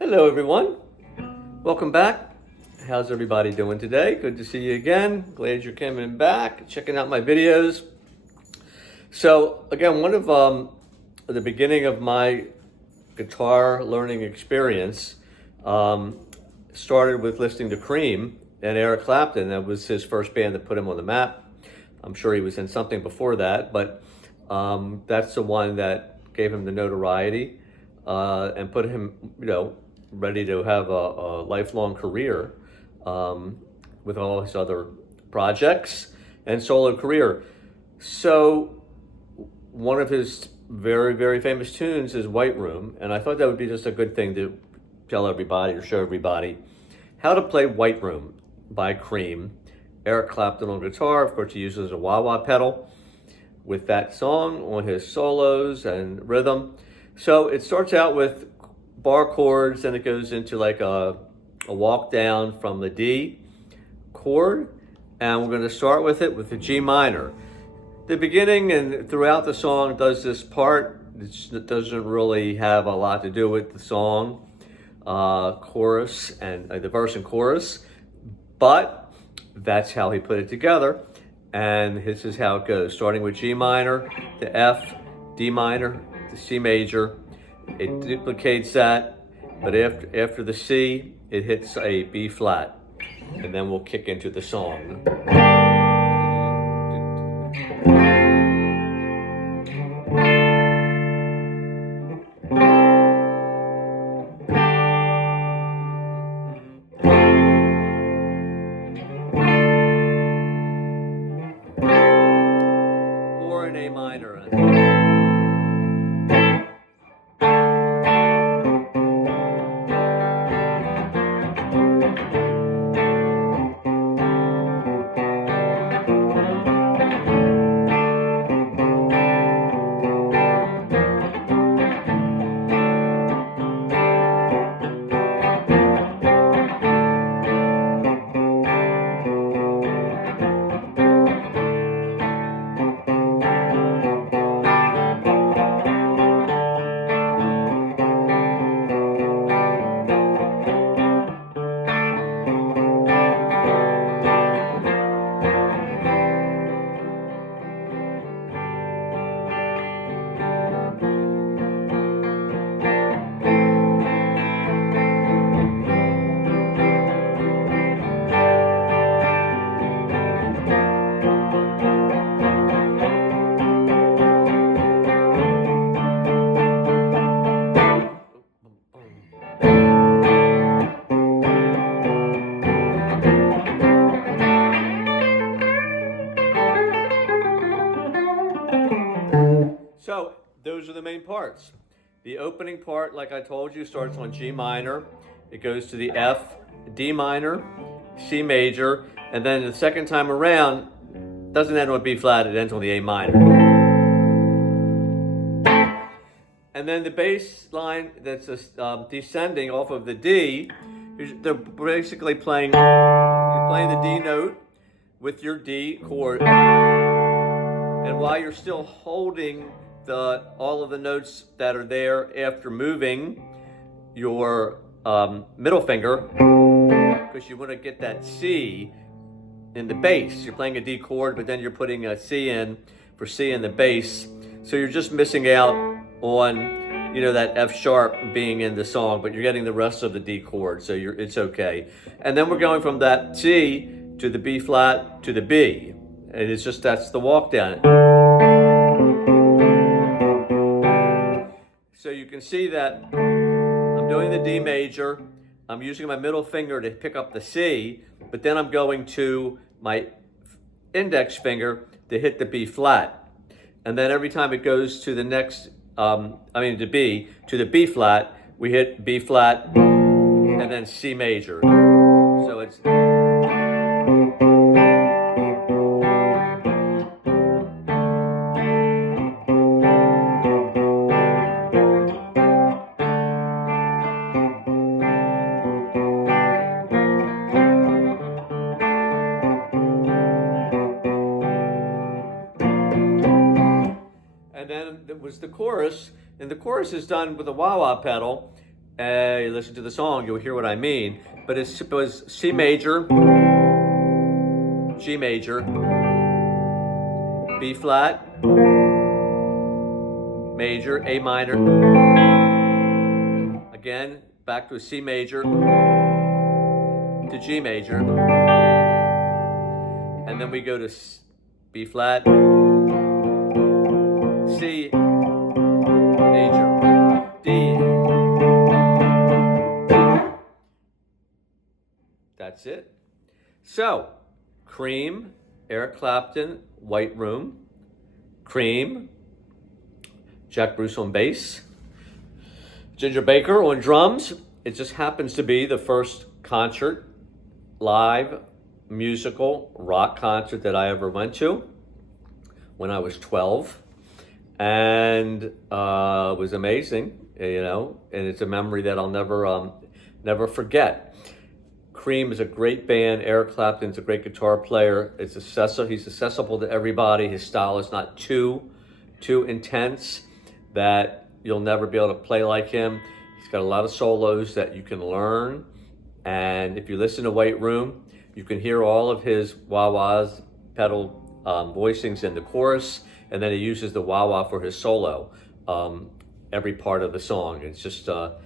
Hello everyone, welcome back. How's everybody doing today? Good to see you again. Glad you're coming back, checking out my videos. So again, one of the beginning of my guitar learning experience started with listening to Cream and Eric Clapton. That was his first band that put him on the map. I'm sure he was in something before that, but that's the one that gave him the notoriety and put him, ready to have a lifelong career with all his other projects and solo career. So one of his very, very famous tunes is White Room, and I thought that would be just a good thing to tell everybody or show everybody how to play White Room by Cream. Eric Clapton on guitar, of course he uses a wah-wah pedal with that song on his solos and rhythm. So it starts out with bar chords, and it goes into like a walk down from the D chord, and we're going to start with it with the G minor. The beginning and throughout the song does this part that doesn't really have a lot to do with the song, chorus and the verse and chorus, but that's how he put it together, and this is how it goes, starting with G minor, to F, D minor, to C major. It duplicates that, but after the C, it hits a B flat, and then we'll kick into the song. Or an A minor. So those are the main parts. The opening part, like I told you, starts on G minor. It goes to the F, D minor, C major, and then the second time around, doesn't end on B flat, it ends on the A minor. And then the bass line that's descending off of the D, they're basically playing, you're playing the D note with your D chord, and while you're still holding all of the notes that are there after moving your middle finger, because you want to get that C in the bass. You're playing a D chord, but then you're putting a C in for C in the bass. So you're just missing out on, that F sharp being in the song, but you're getting the rest of the D chord, so it's okay. And then we're going from that C to the B flat to the B. And it's just, that's the walk down. So you can see that I'm doing the D major, I'm using my middle finger to pick up the C, but then I'm going to my index finger to hit the B flat. And then every time it goes to the next, to the B flat, we hit B flat and then C major. So it's... And then there was the chorus, and the chorus is done with a wah-wah pedal, you listen to the song, you'll hear what I mean. But it was C major, G major, B flat, major, A minor. Again, back to a C major, to G major. And then we go to B flat, C major, D. That's it. So, Cream, Eric Clapton, White Room. Cream, Jack Bruce on bass. Ginger Baker on drums. It just happens to be the first concert, live, musical, rock concert that I ever went to when I was 12. And it was amazing, you know, and it's a memory that I'll never forget. Cream is a great band. Eric Clapton's a great guitar player. He's accessible to everybody. His style is not too intense that you'll never be able to play like him. He's got a lot of solos that you can learn. And if you listen to White Room, you can hear all of his wah-wahs, pedal voicings in the chorus, and then he uses the wah-wah for his solo, every part of the song. It's just a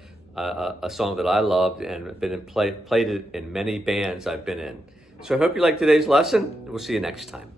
song that I loved and played it in many bands I've been in. So I hope you liked today's lesson. We'll see you next time.